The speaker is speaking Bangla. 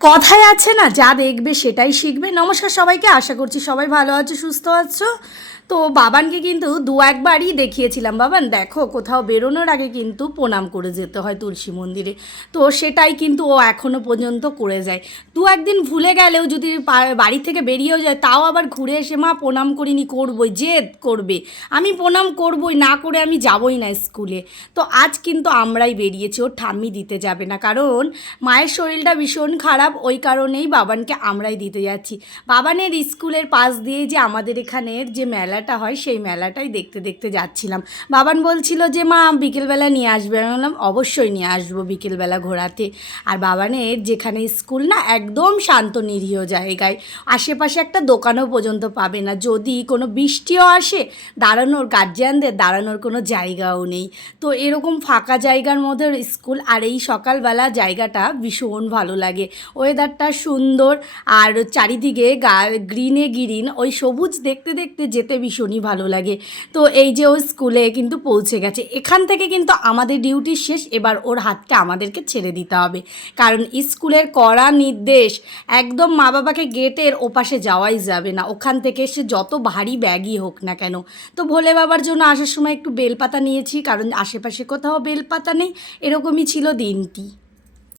কথায় আছে না, যা দেখবে সেটাই শিখবে। নমস্কার সবাইকে, আশা করছি সবাই ভালো আছো, সুস্থ আছো। তো বাবানকে কিন্তু দু একবারই দেখিয়েছিলাম, বাবান দেখো কোথাও বেরোনোর আগে কিন্তু প্রণাম করে যেতে হয় তুলসী মন্দিরে। তো সেটাই কিন্তু ও এখনও পর্যন্ত করে যায়। দু একদিন ভুলে গেলেও যদি বাড়ি থেকে বেরিয়েও যায়, তাও আবার ঘুরে এসে মা প্রণাম করিনি, করবই, জেদ করবে আমি প্রণাম করবই, না করে আমি যাবই না স্কুলে। তো আজ কিন্তু আমরাই বেরিয়েছি, ওর ঠাম্মি দিতে যাবে না, কারণ মায়ের শরীরটা ভীষণ খারাপ, ওই কারণেই বাবানকে আমরাই দিতে যাচ্ছি। বাবানের স্কুলের পাশ দিয়ে যে আমাদের এখানের যে মেলাটা হয়, সেই মেলাটাই দেখতে দেখতে যাচ্ছিলাম। বাবান বলছিল যে মা বিকেলবেলা নিয়ে আসবে, আমি বললাম অবশ্যই নিয়ে আসবো বিকেলবেলা ঘোরাতে। আর বাবানের যেখানে স্কুল না, একদম শান্ত নিরীহ জায়গায়, আশেপাশে একটা দোকানও পর্যন্ত পাবে না, যদি কোনো বৃষ্টিও আসে দাঁড়ানোর, গার্জিয়ানদের দাঁড়ানোর কোনো জায়গাও নেই। তো এরকম ফাঁকা জায়গার মধ্যে স্কুল, আর এই সকালবেলা জায়গাটা ভীষণ ভালো লাগে, ওয়েদারটা সুন্দর, আর চারিদিকে গ্রিনে গ্রিন, ওই সবুজ দেখতে দেখতে যেতে ভীষণই ভালো লাগে। তো এই যে ও স্কুলে কিন্তু পৌঁছে গেছে, এখান থেকে কিন্তু আমাদের ডিউটি শেষ, এবার ওর হাতটা আমাদেরকে ছেড়ে দিতে হবে, কারণ স্কুলের কড়া নির্দেশ, একদম মা বাবাকে গেটের ওপাশে যাওয়াই যাবে না, ওখান থেকে সে যত ভারী ব্যাগই হোক না কেন। তো ভোলে বাবার জন্য আসার সময় একটু বেলপাতা নিয়েছি, কারণ আশেপাশে কোথাও বেলপাতা নেই, এরকমই ছিল দিনটি।